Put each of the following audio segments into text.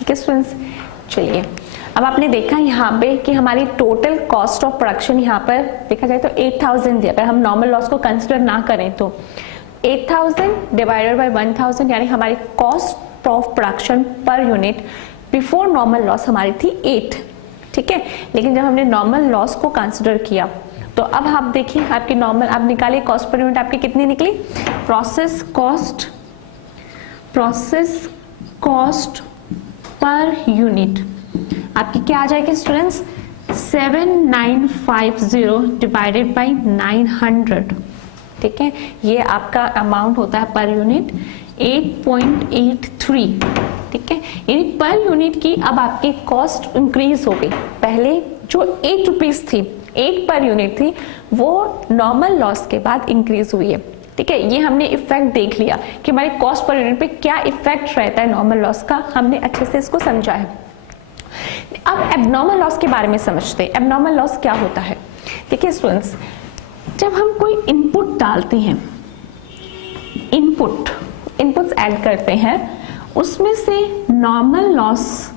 ठीक है स्टूडेंट्स। चलिए अब आपने देखा यहाँ पे कि हमारी टोटल कॉस्ट ऑफ प्रोडक्शन यहाँ पर देखा जाए तो 8000 दिया, अगर हम नॉर्मल लॉस को कंसिडर ना करें तो 8000 डिवाइडेड बाय 1000 यानी हमारी cost of production per unit before normal loss हमारी थी 8, ठीक है। लेकिन जब हमने नॉर्मल लॉस को कंसिडर किया तो अब आप देखिए आपकी नॉर्मल, आप निकालिए कॉस्ट पर यूनिट आपकी कितनी निकली, प्रोसेस कॉस्ट पर यूनिट आपकी क्या आ जाएगी स्टूडेंट्स, 7950 डिवाइडेड बाय 900, ठीक है। ये आपका अमाउंट होता है पर यूनिट 8.83, ठीक है। यानी पर यूनिट की अब आपकी कॉस्ट इंक्रीज हो गई, पहले जो 8 रुपीज थी, 8 पर यूनिट थी, वो नॉर्मल लॉस के बाद इंक्रीज हुई है, ठीक है। ये हमने इफेक्ट देख लिया कि हमारी कॉस्ट पर यूनिट पे क्या इफेक्ट रहता है नॉर्मल लॉस का, हमने अच्छे से इसको समझा है। अब एबनॉर्मल लॉस के बारे में समझते हैं। एबनॉर्मल लॉस क्या होता है, देखिए स्टूडेंट्स, जब हम कोई इनपुट डालते हैं, इनपुट्स ऐड करते हैं, उसमें से नॉर्मल लॉस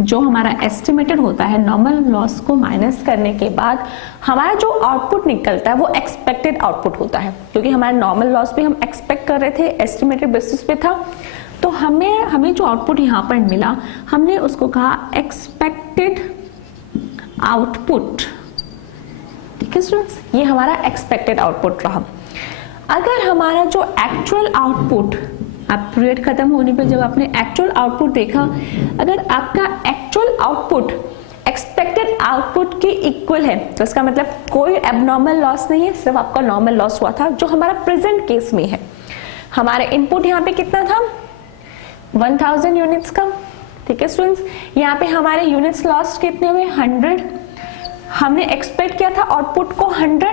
जो हमारा एस्टिमेटेड होता है, नॉर्मल लॉस को माइनस करने के बाद हमारा जो आउटपुट निकलता है वो एक्सपेक्टेड आउटपुट होता है, क्योंकि हमारा नॉर्मल लॉस भी हम एक्सपेक्ट कर रहे थे, एस्टिमेटेड बेसिस पे था, तो हमें जो आउटपुट यहाँ पर मिला हमने उसको कहा एक्सपेक्टेड आउटपुट, ठीक है स्टूडेंट्स। ये हमारा एक्सपेक्टेड आउटपुट रहा। अगर हमारा जो एक्चुअल आउटपुट, आप पीरियड खत्म होने पे जब आपने एक्चुअल आउटपुट देखा, अगर आपका एक्चुअल आउटपुट एक्सपेक्टेड आउटपुट के इक्वल है तो इसका मतलब कोई एबनॉर्मल लॉस नहीं है, सिर्फ आपका नॉर्मल लॉस हुआ था, जो हमारा प्रेजेंट केस में है। हमारा इनपुट यहाँ पे कितना था, 1000 यूनिट्स का, ठीक है स्टूडेंट्स। यहाँ पे हमारे यूनिट्स लॉस्ट कितने हुए, 100। हमने एक्सपेक्ट किया था आउटपुट को 100,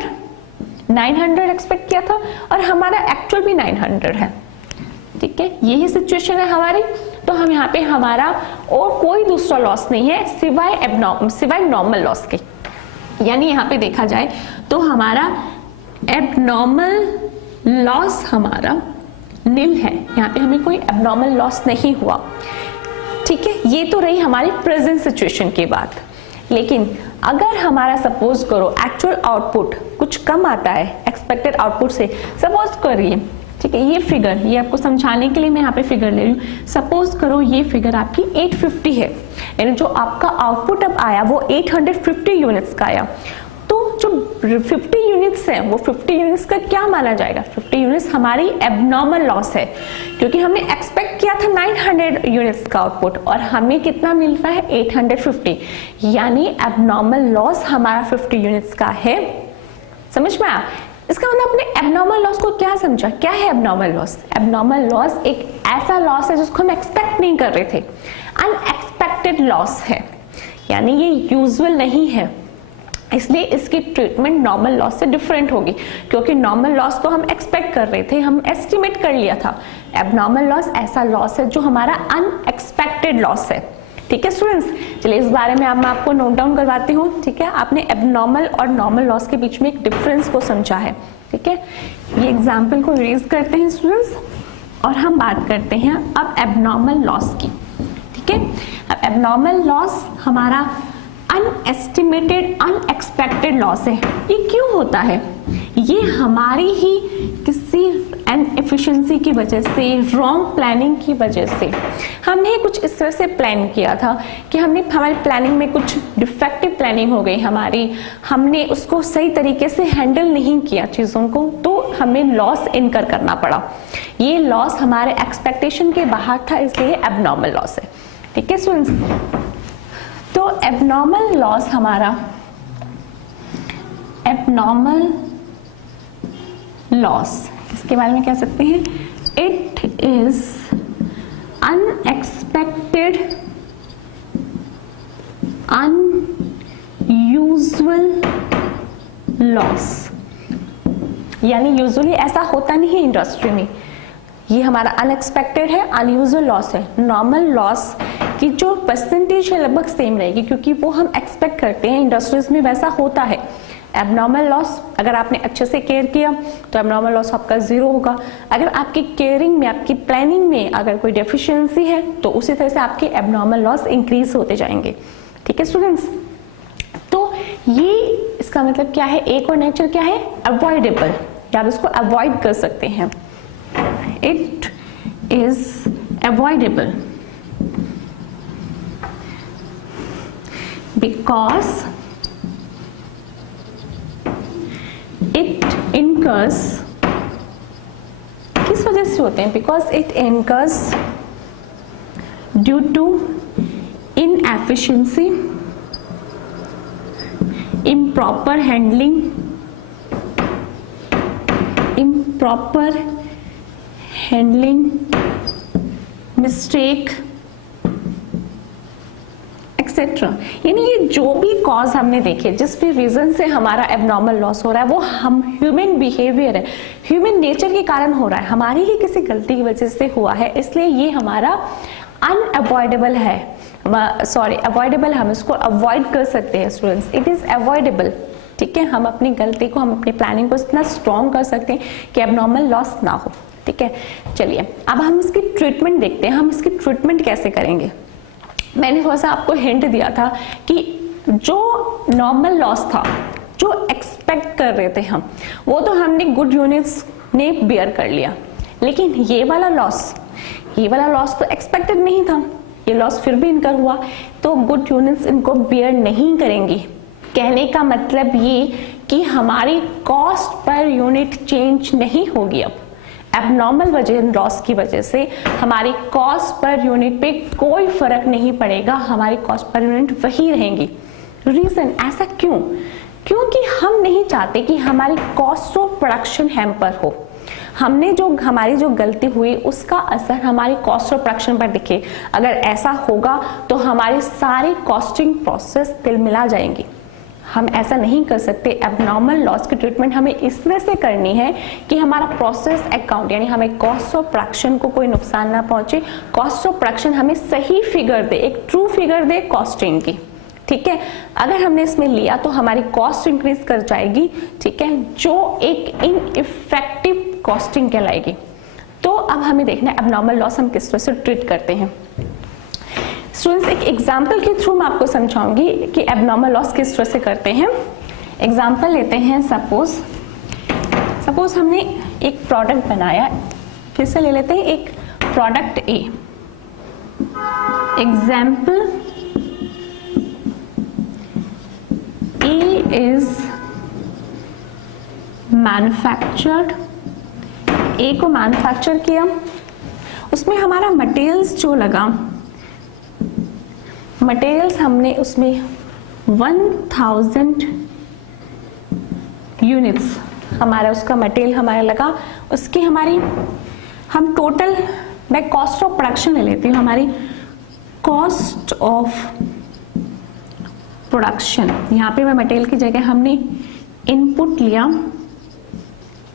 900 एक्सपेक्ट किया था, और हमारा एक्चुअल भी 900 है, ठीक है। यही सिचुएशन है हमारी, तो हम यहाँ पे हमारा और कोई दूसरा लॉस नहीं है सिवाय नॉर्मल लॉस के। यानी यहाँ पे देखा जाए तो हमारा एबनॉर्मल लॉस हमारा नील है, यहाँ पे हमें कोई एबनॉर्मल लॉस नहीं हुआ, ठीक है। ये तो रही हमारी प्रेजेंट सिचुएशन की बात। लेकिन अगर हमारा सपोज करो एक्चुअल आउटपुट कुछ कम आता है एक्सपेक्टेड आउटपुट से, सपोज करिए, ठीक है, ये फिगर, ये आपको समझाने के लिए मैं यहाँ पे फिगर ले रही हूँ। सपोज करो ये फिगर आपकी 850 है, यानी जो आपका आउटपुट अब आया वो 850 यूनिट्स का आया, तो जो 50 यूनिट्स है वो 50 यूनिट्स का क्या माना जाएगा, 50 यूनिट्स हमारी एबनॉर्मल लॉस है, क्योंकि हमने एक्सपेक्ट किया था 900 यूनिट्स का आउटपुट और हमें कितना मिल रहा है 850, यानी एबनॉर्मल लॉस हमारा 50 यूनिट्स का है। समझ में आया? इसका मतलब अपने एबनॉर्मल लॉस को क्या समझा, क्या है एबनॉर्मल लॉस? एबनॉर्मल लॉस एक ऐसा लॉस है जिसको हम एक्सपेक्ट नहीं कर रहे थे, अनएक्सपेक्टेड लॉस है, यानी ये यूजुअल नहीं है, इसलिए इसकी ट्रीटमेंट नॉर्मल लॉस से डिफरेंट होगी, क्योंकि नॉर्मल लॉस तो हम एक्सपेक्ट कर रहे थे, हम एस्टिमेट कर लिया था। एबनॉर्मल लॉस ऐसा लॉस है जो हमारा अनएक्सपेक्टेड लॉस है, ठीक है स्टूडेंट्स। चलिए इस बारे में मैं आपको नोट डाउन करवाती हूँ, ठीक है। आपने एबनॉर्मल और नॉर्मल लॉस के बीच में एक डिफरेंस को समझा है, ठीक है। ये एग्जाम्पल को रीज करते हैं स्टूडेंट्स और हम बात करते हैं अब एबनॉर्मल लॉस की, ठीक है। अब एबनॉर्मल लॉस हमारा अनएस्टिमेटेड अनएक्सपेक्टेड लॉस है। ये क्यों होता है? ये हमारी ही किसी इनएफिशिएंसी की वजह से, रॉन्ग प्लानिंग की वजह से, हमने कुछ इस तरह से प्लान किया था कि हमारी प्लानिंग में कुछ डिफेक्टिव प्लानिंग हो गई हमने उसको सही तरीके से हैंडल नहीं किया चीज़ों को, तो हमें लॉस इनकर करना पड़ा। ये लॉस हमारे एक्सपेक्टेशन के बाहर था, इसलिए एबनॉर्मल लॉस है, ठीक है स्टूडेंट्स। तो एबनॉर्मल लॉस हमारा, एबनॉर्मल लॉस इसके बारे में कह सकते हैं, it is unexpected unusual loss, यानी यूजुअली ऐसा होता नहीं है इंडस्ट्री में, ये हमारा अनएक्सपेक्टेड है, अनयूजुअल लॉस है। नॉर्मल लॉस की जो परसेंटेज है लगभग सेम रहेगी, क्योंकि वो हम एक्सपेक्ट करते हैं, इंडस्ट्रीज में वैसा होता है। एबनॉर्मल लॉस, अगर आपने अच्छे से केयर किया तो एबनॉर्मल लॉस आपका 0 होगा। अगर आपकी केयरिंग में, आपकी प्लानिंग में अगर कोई डेफिशिएंसी है तो उसी तरह से आपके एबनॉर्मल लॉस इंक्रीज होते जाएंगे। ठीक है स्टूडेंट्स, तो ये इसका मतलब क्या है, एक और नेचर क्या है, अवॉइडेबल, या आप इसको अवॉइड कर सकते हैं। It is avoidable because it incurs, किस वजह से होते हैं, because it incurs due to inefficiency, improper handling, mistake etcetera. यानी ये जो भी कॉज हमने देखे, जिस भी रीजन से हमारा एबनॉर्मल लॉस हो रहा है, वो हम ह्यूमन बिहेवियर है, ह्यूमन नेचर के कारण हो रहा है, हमारी ही किसी गलती की वजह से हुआ है, इसलिए ये हमारा अनअवॉइडेबल है, सॉरी अवॉइडेबल, हम इसको अवॉइड कर सकते हैं स्टूडेंट्स, इट इज अवॉइडेबल। ठीक है, हम अपनी गलती को, हम अपनी प्लानिंग को इतना स्ट्रॉन्ग कर सकते हैं कि एबनॉर्मल लॉस ना हो। ठीक है, चलिए अब हम इसकी ट्रीटमेंट देखते हैं, हम इसकी ट्रीटमेंट कैसे करेंगे। मैंने थोड़ा सा आपको हिंट दिया था कि जो नॉर्मल लॉस था, जो एक्सपेक्ट कर रहे थे हम, वो तो हमने गुड यूनिट्स ने बियर कर लिया, लेकिन ये वाला लॉस तो एक्सपेक्टेड नहीं था, ये लॉस फिर भी इनकर हुआ, तो गुड यूनिट्स इनको बियर नहीं करेंगी। कहने का मतलब ये कि हमारी कॉस्ट पर यूनिट चेंज नहीं होगी। अब एबनॉर्मल वजन लॉस की वजह से हमारी कॉस्ट पर यूनिट पे कोई फर्क नहीं पड़ेगा, हमारी कॉस्ट पर यूनिट वही रहेंगी। रीजन ऐसा क्यों? क्योंकि हम नहीं चाहते कि हमारी कॉस्ट ऑफ प्रोडक्शन हैम्पर हो, हमारी जो गलती हुई उसका असर हमारी कॉस्ट ऑफ प्रोडक्शन पर दिखे। अगर ऐसा होगा तो हमारी सारी कॉस्टिंग प्रोसेस तिलमिला जाएंगी। हम ऐसा नहीं कर सकते। एबनॉर्मल लॉस की ट्रीटमेंट हमें इस तरह से करनी है कि हमारा प्रोसेस अकाउंट, यानी हमें कॉस्ट ऑफ प्रोडक्शन को कोई नुकसान ना पहुंचे, कॉस्ट ऑफ प्रोडक्शन हमें सही फिगर दे, एक ट्रू फिगर दे कॉस्टिंग की। ठीक है, अगर हमने इसमें लिया तो हमारी कॉस्ट इंक्रीज कर जाएगी। ठीक है, जो एक इनइफेक्टिव कॉस्टिंग कहलाएगी। तो अब हमें देखना है एबनॉर्मल लॉस हम किस तरह से ट्रीट करते हैं। स्टूडेंट्स, एक एग्जाम्पल के थ्रू मैं आपको समझाऊंगी कि एबनॉर्मल लॉस किस तरह से करते हैं। एग्जाम्पल लेते हैं, सपोज हमने एक प्रोडक्ट बनाया, फिर से ले लेते हैं एक product A. Example A is manufactured, A को मैन्युफैक्चर किया, उसमें हमारा मटेरियल्स जो लगा, मटेरियल्स हमने उसमें 1000 यूनिट्स हमारा उसका मटेरियल हमारा लगा, उसकी हमारी हम टोटल, मैं कॉस्ट ऑफ प्रोडक्शन ले लेती हूँ, हमारी कॉस्ट ऑफ प्रोडक्शन, यहाँ पे मैं मटेरियल की जगह हमने इनपुट लिया।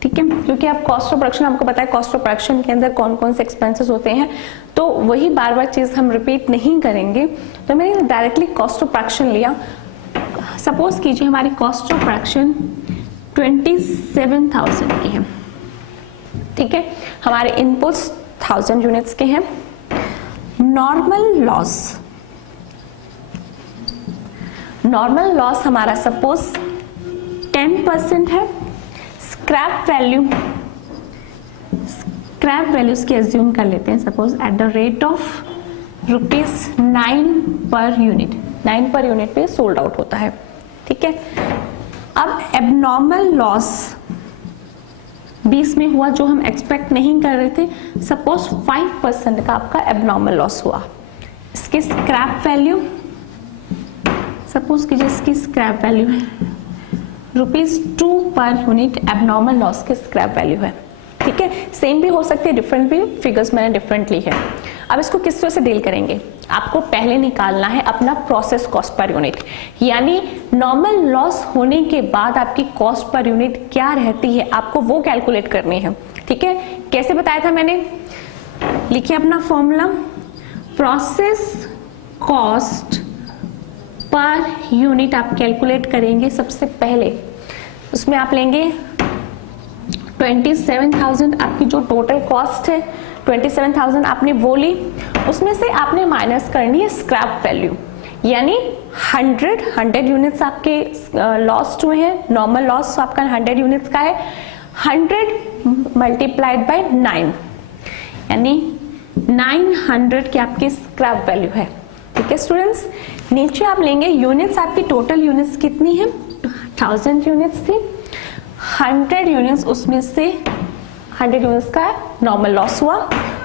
ठीक है, क्योंकि आप कॉस्ट ऑफ प्रोडक्शन, आपको पता है कॉस्ट ऑफ प्रोडक्शन के अंदर कौन कौन से एक्सपेंसेस होते हैं, तो वही बार बार चीज हम रिपीट नहीं करेंगे। तो मैंने डायरेक्टली कॉस्ट ऑफ प्रोडक्शन लिया। सपोज कीजिए हमारी कॉस्ट ऑफ प्रोडक्शन 27,000 की है। ठीक है, हमारे इनपुट्स 1000 यूनिट्स के हैं। नॉर्मल लॉस हमारा सपोज 10% है। स्क्रैप वैल्यू की एज्यूम कर लेते हैं, suppose at the rate of ₹9 per unit, 9 per unit पे सोल्ड आउट होता है। ठीक है, अब एबनॉर्मल लॉस 20 में हुआ, जो हम एक्सपेक्ट नहीं कर रहे थे। सपोज 5% का आपका एबनॉर्मल लॉस हुआ। इसकी स्क्रैप वैल्यू, सपोज कीजिए इसकी स्क्रैप वैल्यू है ₹2 पर यूनिट, एबनॉर्मल लॉस की स्क्रैप वैल्यू है। ठीक है, सेम भी हो सकती है, डिफरेंट भी, फिगर्स मैंने डिफरेंट ली है। अब इसको किस तरह से डील करेंगे? आपको पहले निकालना है अपना प्रोसेस कॉस्ट पर यूनिट, यानी नॉर्मल लॉस होने के बाद आपकी कॉस्ट पर यूनिट क्या रहती है, आपको वो कैलकुलेट करनी है। ठीक है, कैसे बताया था मैंने? लिखिए अपना formula, process cost per unit आप कैलकुलेट करेंगे सबसे पहले। उसमें आप लेंगे 27,000 आपकी जो टोटल कॉस्ट है 27,000 आपने वो ली, उसमें से आपने माइनस करनी है स्क्रैप वैल्यू, यानी 100 यूनिट्स आपके लॉस्ट हुए हैं, नॉर्मल लॉस आपका 100 यूनिट्स का है, 100 मल्टीप्लाइड बाय 9 यानी 900 की आपकी स्क्रैप वैल्यू है। ठीक है स्टूडेंट्स, नीचे आप लेंगे यूनिट्स, आपकी टोटल यूनिट्स कितनी है 1000 यूनिट्स थी, 100 यूनिट्स उसमें से 100 यूनिट्स का नॉर्मल लॉस हुआ।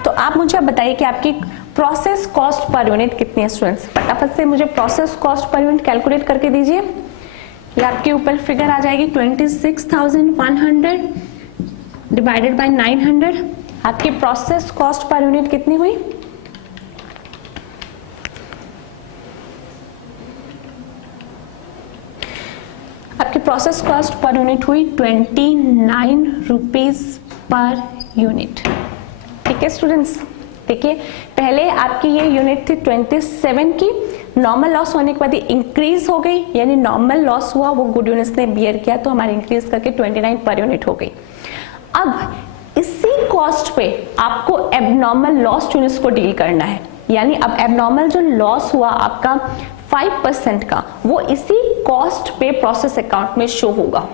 तो आप मुझे बताइए कि आपकी प्रोसेस कॉस्ट पर यूनिट कितनी है स्टूडेंट्स, फटाफट से मुझे process cost per unit calculate करके दीजिए। ये आपके ऊपर फिगर आ जाएगी 26,100 डिवाइडेड बाय 900, आपकी प्रोसेस कॉस्ट पर यूनिट कितनी हुई, आपकी प्रोसेस कॉस्ट पर यूनिट हुई 29 रुपीज पर यूनिट। ठीक है स्टूडेंट्स, देखिए पहले आपकी ये यूनिट थी 27 की, नॉर्मल लॉस होने के बाद इंक्रीज हो गई, यानी नॉर्मल लॉस हुआ वो गुड यूनिट्स ने बियर किया तो हमारी इंक्रीज करके 29 पर यूनिट हो गई। अब इसी कॉस्ट पे आपको एबनॉर्मल लॉस यूनिट्स को डील करना है, यानी अब एबनॉर्मल जो लॉस हुआ आपका 5% का, वो इसी कॉस्ट पे प्रोसेस अकाउंट में शो होगा।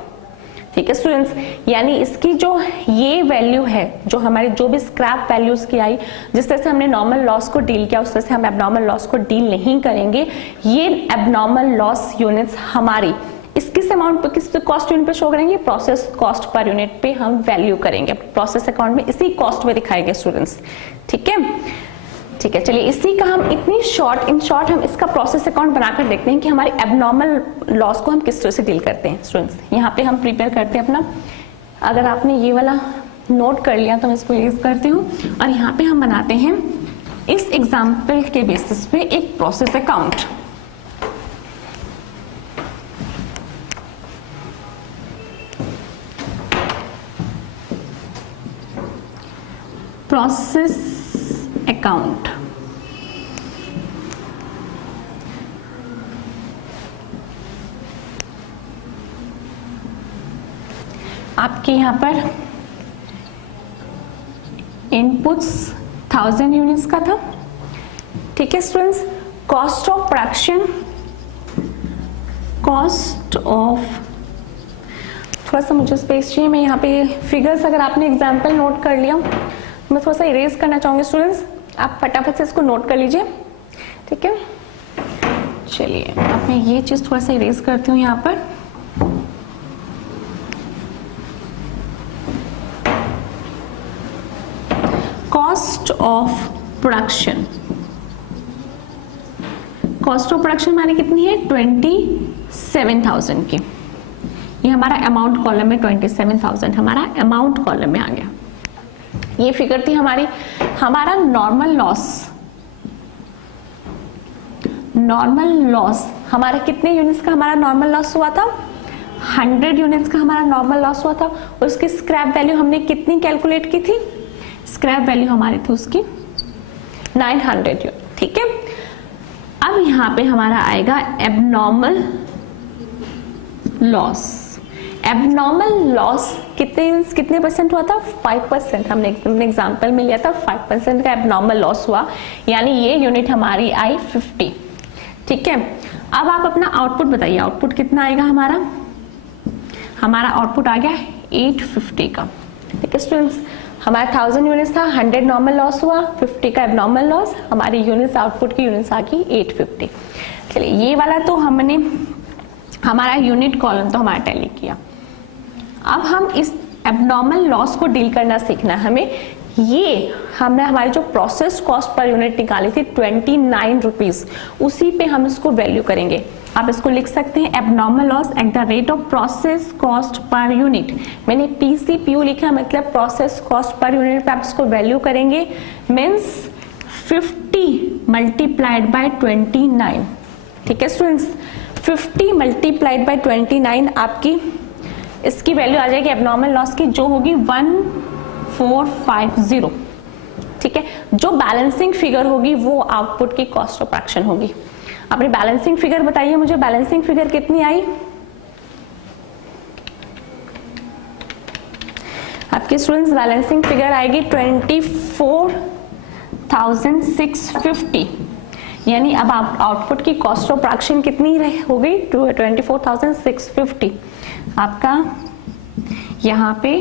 ठीक है स्टूडेंट्स, यानी इसकी जो ये वैल्यू है, जो हमारी जो भी स्क्रैप वैल्यूज की आई, जिस तरह से हमने नॉर्मल लॉस को डील किया उस तरह से हम एबनॉर्मल लॉस को डील नहीं करेंगे। ये एबनॉर्मल लॉस यूनिट्स हमारी किस अमाउंट पे, किस कॉस्ट यूनिट पे शो करेंगे, प्रोसेस कॉस्ट पर यूनिट पे हम वैल्यू करेंगे, प्रोसेस अकाउंट में इसी कॉस्ट में दिखाएंगे स्टूडेंट्स। ठीक है, ठीक है, चलिए इसी का हम इन शॉर्ट हम इसका प्रोसेस अकाउंट बनाकर देखते हैं कि हमारे एबनॉर्मल लॉस को हम किस तरह से डील करते हैं स्टूडेंट्स। यहाँ पे हम प्रिपेयर करते हैं अपना, अगर आपने ये वाला नोट कर लिया तो मैं इसको यूज करती हूँ, और यहाँ पे हम बनाते हैं इस एग्जाम्पल के बेसिस पे एक प्रोसेस अकाउंट। प्रोसेस अकाउंट आपके यहां पर इनपुट्स 1000 यूनिट्स का था। ठीक है students, cost of production, cost of, थोड़ा सा मुझे स्पेस चाहिए, मैं यहाँ पे फिगर्स अगर आपने एग्जाम्पल नोट कर लिया, मैं थोड़ा सा इरेज करना चाहूंगी स्टूडेंट्स, आप फटाफट से इसको नोट कर लीजिए। ठीक है, चलिए अब मैं ये चीज थोड़ा सा इरेज करती हूँ यहाँ पर। Cost of production, cost of production माने कितनी है 27,000 की, ये हमारा अमाउंट कॉलम में 27,000 हमारा अमाउंट कॉलम में आ गया। ये फिगर थी हमारी, हमारा नॉर्मल लॉस हमारे कितने यूनिट्स का हमारा नॉर्मल लॉस हुआ था, 100 यूनिट्स का हमारा नॉर्मल लॉस हुआ था। उसकी स्क्रैप वैल्यू हमने कितनी कैलकुलेट की थी, स्क्रैप वैल्यू हमारी थी उसकी 900 यूनिट। ठीक है, अब यहाँ पे हमारा आएगा एबनॉर्मल लॉस। एबनॉर्मल लॉस कितने परसेंट हुआ था, 5%। हमने एग्जांपल में लिया था 5% का एबनॉर्मल लॉस हुआ, यानी ये यूनिट हमारी आई 50। ठीक है, अब आप अपना आउटपुट बताइए, आउटपुट कितना आएगा हमारा आउटपुट आ गया 850 का। ठीक है स्टूडेंट्स, हमारा 1000 यूनिट्स था, 100 नॉर्मल लॉस हुआ, 50 का एबनॉर्मल लॉस, हमारी यूनिट्स आउटपुट की यूनिट्स आ गई 850। चलिए ये वाला तो हमने हमारा यूनिट कॉलम तो हमारा टैली किया। अब हम इस एबनॉर्मल लॉस को डील करना सीखना है हमें। ये हमने हमारी जो प्रोसेस कॉस्ट पर यूनिट निकाली थी 29 रुपीज, उसी पे हम इसको वैल्यू करेंगे। आप इसको लिख सकते हैं abnormal loss at the rate of process cost per unit. मैंने PCPU लिखा, मतलब प्रोसेस कॉस्ट पर यूनिट पे आप इसको वैल्यू करेंगे, मीन्स 50 मल्टीप्लाइड बाय 29। ठीक है स्टूडेंट्स, 50 मल्टीप्लाइड बाय 29 आपकी इसकी वैल्यू आ जाएगी एबनॉर्मल लॉस की, जो होगी 1450। ठीक है, जो बैलेंसिंग फिगर होगी वो आउटपुट की कॉस्ट ऑफ प्रोडक्शन होगी। अपनी बैलेंसिंग फिगर बताइए मुझे, बैलेंसिंग फिगर कितनी आई, आपके स्टूडेंट्स बैलेंसिंग फिगर आएगी 24,650, यानी अब आप आउटपुट की कॉस्ट ऑफ प्रोडक्शन कितनी हो गई 24,650। आपका यहाँ पे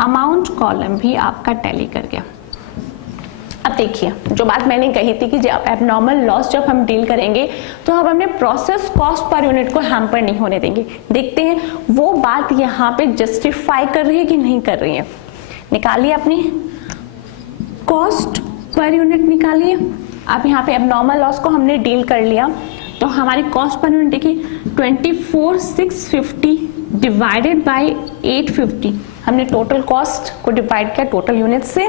अमाउंट कॉलम भी आपका टैली कर गया। अब देखिए जो बात मैंने कही थी कि जब एबनॉर्मल लॉस जब हम डील करेंगे तो अब हमने प्रोसेस कॉस्ट पर यूनिट को हैम्पर नहीं होने देंगे। देखते हैं वो बात यहाँ पे जस्टिफाई कर रही है कि नहीं कर रही है। निकालिए अपनी कॉस्ट पर यूनिट निकालिए। अब यहाँ पे एबनॉर्मल लॉस को हमने डील कर लिया तो हमारी कॉस्ट पर यूनिट देखिए 24,650 डिवाइडेड बाय 850। हमने टोटल कॉस्ट को डिवाइड किया टोटल यूनिट से।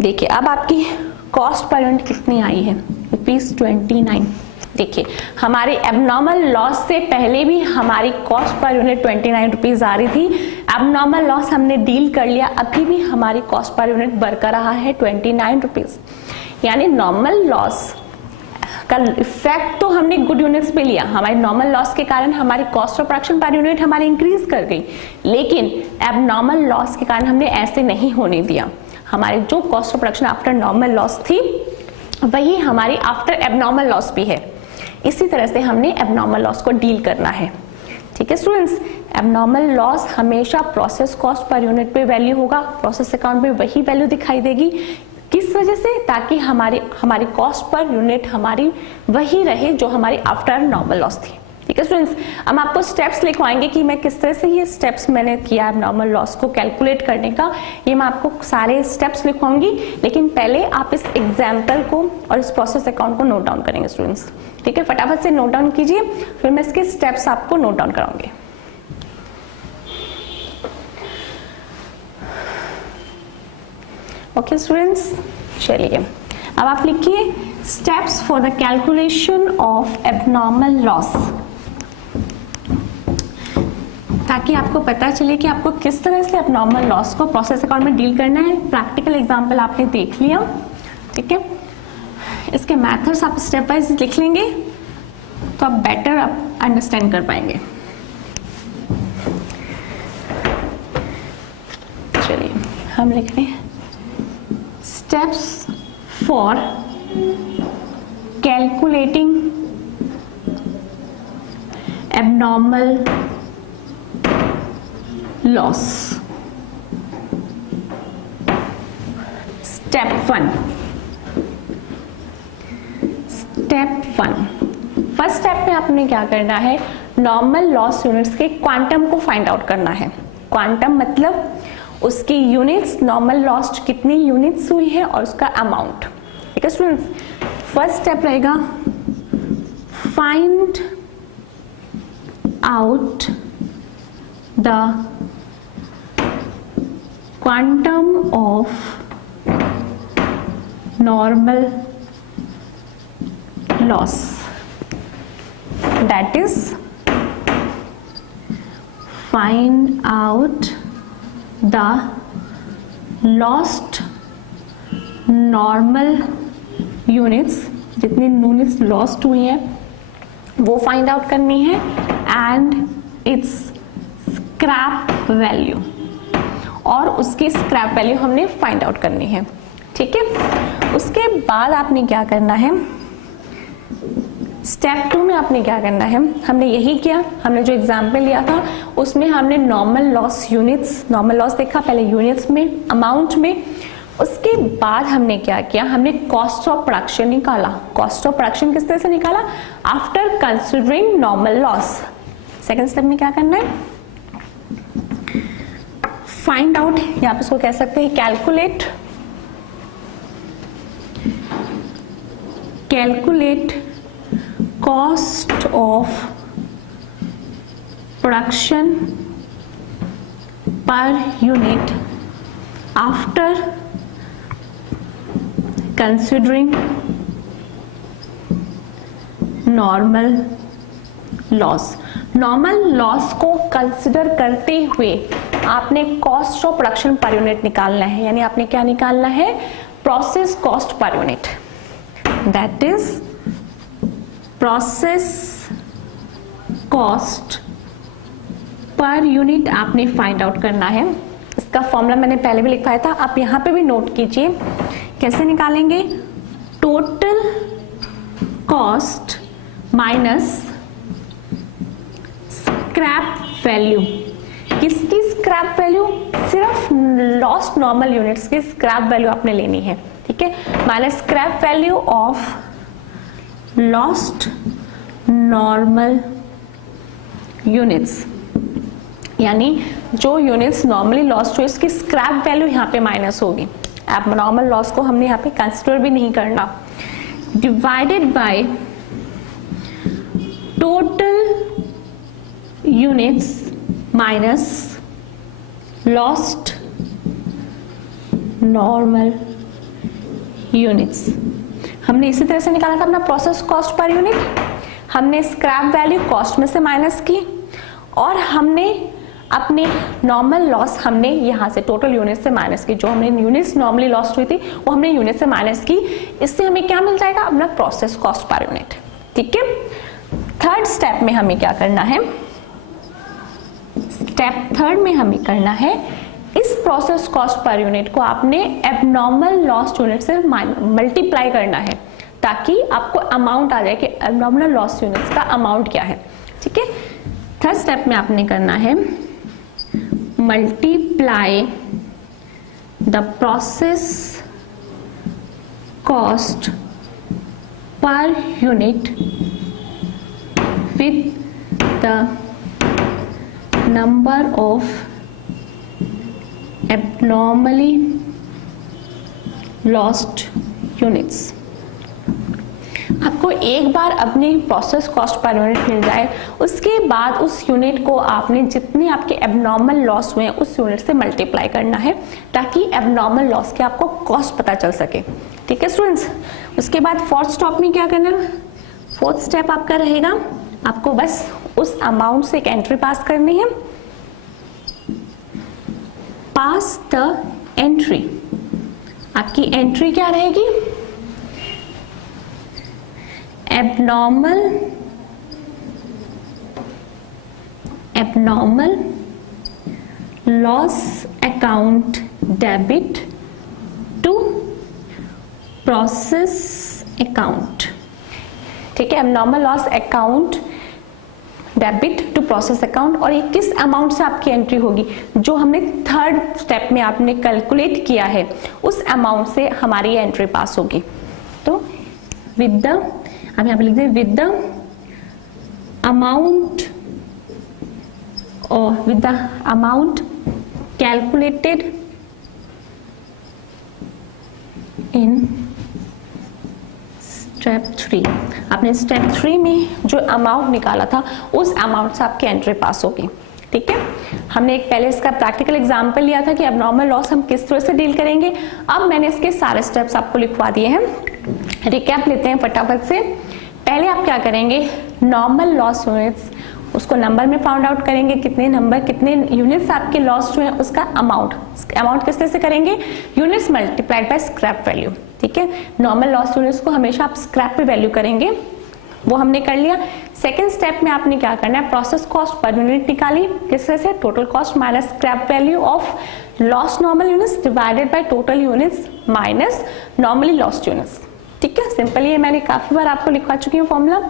देखिए अब आपकी कॉस्ट पर यूनिट कितनी आई है ₹29। देखिए हमारे एबनॉर्मल लॉस से पहले भी हमारी कॉस्ट पर यूनिट ₹29 आ रही थी। एबनॉर्मल लॉस हमने डील कर लिया, अभी भी हमारी कॉस्ट पर यूनिट बरकरार है ₹29। यानी नॉर्मल लॉस का इफेक्ट तो हमने गुड यूनिट्स पे लिया, हमारे नॉर्मल लॉस के कारण हमारी cost of production per unit हमारी इंक्रीज कर गई, लेकिन एबनॉर्मल लॉस के कारण हमने ऐसे नहीं होने दिया। हमारी जो cost of production after normal loss थी वही हमारी आफ्टर एबनॉर्मल लॉस भी है। इसी तरह से हमने एबनॉर्मल लॉस को डील करना है। ठीक है स्टूडेंट्स, एबनॉर्मल लॉस हमेशा प्रोसेस कॉस्ट पर यूनिट पे वैल्यू होगा, प्रोसेस अकाउंट में वही वैल्यू दिखाई देगी। किस वजह से? ताकि हमारी कॉस्ट पर यूनिट हमारी वही रहे जो हमारी आफ्टर नॉर्मल लॉस थी। ठीक है स्टूडेंट्स, हम आपको स्टेप्स लिखवाएंगे कि मैं किस तरह से ये स्टेप्स मैंने किया है नॉर्मल लॉस को कैलकुलेट करने का, ये मैं आपको सारे स्टेप्स लिखवाऊंगी। लेकिन पहले आप इस एग्जाम्पल को और इस प्रोसेस अकाउंट को नोट डाउन करेंगे स्टूडेंट्स। ठीक है, फटाफट से नोट डाउन कीजिए, फिर मैं इसके स्टेप्स आपको नोट डाउन कराऊंगी। ओके स्टूडेंट्स, चलिए अब आप लिखिए steps for the calculation of abnormal loss, ताकि आपको पता चले कि आपको किस तरह से एबनॉर्मल लॉस को प्रोसेस अकाउंट में डील करना है। प्रैक्टिकल एग्जांपल आपने देख लिया, ठीक है, इसके मेथड्स आप स्टेप वाइज लिख लेंगे तो आप बेटर अंडरस्टैंड कर पाएंगे। चलिए हम लिख रहे हैं steps for calculating abnormal loss. Step 1, first step में आपने क्या करना है, नॉर्मल लॉस यूनिट्स के क्वांटम को फाइंड आउट करना है। क्वांटम मतलब उसकी यूनिट्स, नॉर्मल लॉस कितनी यूनिट्स हुई है और उसका अमाउंट। ठीक है स्टूडेंट्स, फर्स्ट स्टेप रहेगा find out the quantum of normal loss, that is find out the lost normal units, जितनी यूनिट्स लॉस्ट हुई हैं वो फाइंड आउट करनी है, एंड इट्स स्क्रैप वैल्यू, और उसकी स्क्रैप वैल्यू हमने फाइंड आउट करनी है। ठीक है, उसके बाद आपने क्या करना है, स्टेप 2 में आपने क्या करना है, हमने यही किया, हमने जो एग्जाम्पल लिया था उसमें हमने normal loss units, normal loss देखा पहले यूनिट्स में, अमाउंट में। उसके बाद हमने क्या किया, हमने कॉस्ट ऑफ प्रोडक्शन निकाला। कॉस्ट ऑफ प्रोडक्शन किस तरह से निकाला, after considering normal loss. Second step में क्या करना है, फाइंड आउट, या आप इसको कह सकते हैं calculate cost of production per unit after considering normal loss. Normal loss को कंसिडर करते हुए आपने cost of production per unit निकालना है, यानी आपने क्या निकालना है, process cost per unit, that is process cost per unit आपने फाइंड आउट करना है। इसका फॉर्मूला मैंने पहले भी लिखवाया था, आप यहाँ पे भी नोट कीजिए। कैसे निकालेंगे? Total cost minus scrap value. किसकी स्क्रैप वैल्यू? सिर्फ लॉस्ट नॉर्मल यूनिट्स की स्क्रैप वैल्यू आपने लेनी है, ठीक है। Minus scrap value of lost normal units, यानी जो यूनिट्स नॉर्मली लॉस्ट हुए उसकी स्क्रैप वैल्यू यहाँ पे माइनस होगी। एबनॉर्मल लॉस को हमने यहाँ पे कंसिडर भी नहीं करना। Divided by total units minus lost normal units. हमने इसी तरह से निकाला था अपना प्रोसेस कॉस्ट पर यूनिट। हमने स्क्रैप वैल्यू कॉस्ट में से माइनस की और हमने अपनी नॉर्मल लॉस हमने यहाँ से टोटल यूनिट से माइनस की। जो हमने यूनिट्स नॉर्मली लॉस्ट हुई थी वो हमने यूनिट से माइनस की। इससे हमें क्या मिल जाएगा? अपना प्रोसेस कॉस्ट पर यूनिट, ठीक है। थर्ड स्टेप में हमें क्या करना है? स्टेप थर्ड में हमें करना है, इस प्रोसेस कॉस्ट पर यूनिट को आपने एबनॉर्मल लॉस यूनिट से मल्टीप्लाई करना है, ताकि आपको अमाउंट आ जाए कि एबनॉर्मल लॉस यूनिट्स का अमाउंट क्या है, ठीक है। थर्ड स्टेप में आपने करना है multiply the process cost per unit with the number of abnormally lost units। आपको एक बार अपनी प्रोसेस कॉस्ट पर यूनिट मिल जाए, उसके बाद उस यूनिट को आपने जितने आपके एबनॉर्मल लॉस हुए हैं उस यूनिट से मल्टीप्लाई करना है, ताकि एबनॉर्मल लॉस के आपको कॉस्ट पता चल सके, ठीक है स्टूडेंट्स। उसके बाद फोर्थ स्टेप में क्या करना है? फोर्थ स्टेप आपका रहेगा, आपको बस उस अमाउंट से एक एंट्री पास करनी है। Pass the entry. आपकी एंट्री क्या रहेगी? Abnormal loss account debit to process account, ठीक है। Abnormal loss account debit to process account. और ये किस अमाउंट से आपकी एंट्री होगी? जो हमने थर्ड स्टेप में आपने कैलकुलेट किया है उस अमाउंट से हमारी एंट्री पास होगी। तो विद द, हम यहाँ पे लिख दें विद द अमाउंट और with the amount calculated in step 3। आपने स्टेप 3 में जो अमाउंट निकाला था उस अमाउंट से आपकी एंट्री पास होगी, ठीक है। हमने एक पहले इसका प्रैक्टिकल एग्जांपल लिया था कि एबनॉर्मल लॉस हम किस तरह से डील करेंगे। अब मैंने इसके सारे स्टेप्स आपको लिखवा दिए हैं। रिकैप लेते हैं फटाफट से। पहले आप क्या करेंगे? नॉर्मल लॉस यूनिट्स, उसको नंबर में फाउंड आउट करेंगे, कितने नंबर कितने यूनिट्स आपके लॉस्ट हुए हैं उसका अमाउंट किस तरह से करेंगे? Units multiplied by scrap value, ठीक है। नॉर्मल लॉस यूनिट्स को हमेशा आप स्क्रैप पे वैल्यू करेंगे, वो हमने कर लिया। सेकंड स्टेप में आपने क्या करना है? प्रोसेस कॉस्ट पर यूनिट निकाली, किस तरह से? Total cost minus scrap value of lost normal units divided by total units minus normally lost units, ठीक है। सिंपल ये मैंने काफी बार आपको लिखवा चुकी हूँ फॉर्मूला।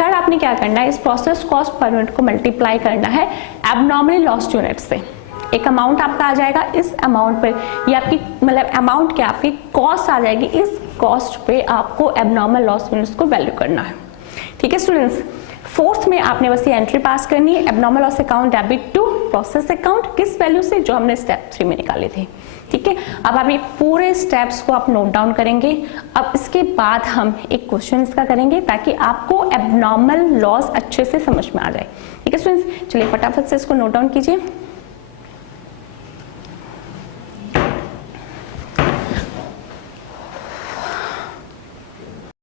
थर्ड आपने क्या करना है? इस प्रोसेस कॉस्ट पर यूनिट को मल्टीप्लाई करना है एबनॉर्मली लॉस्ट यूनिट से। एक अमाउंट आपका आ जाएगा, इस अमाउंट पर ये आपकी मतलब अमाउंट क्या आपकी कॉस्ट आ जाएगी, इस कॉस्ट पे आपको एबनॉर्मल लॉस यूनिट्स को वैल्यू करना है, ठीक है स्टूडेंट्स। फोर्थ में आपने बस ये एंट्री पास करनी है, abnormal loss account debit to process account, किस वैल्यू से? जो हमने स्टेप 3 में निकाले थे, ठीक है। अब आप ये पूरे स्टेप्स को आप नोट डाउन करेंगे। अब इसके बाद हम एक क्वेश्चन इसका करेंगे ताकि आपको एबनॉर्मल लॉस अच्छे से समझ में आ जाए, ठीक है स्टूडेंट्स। चलिए फटाफट से इसको नोट डाउन कीजिए।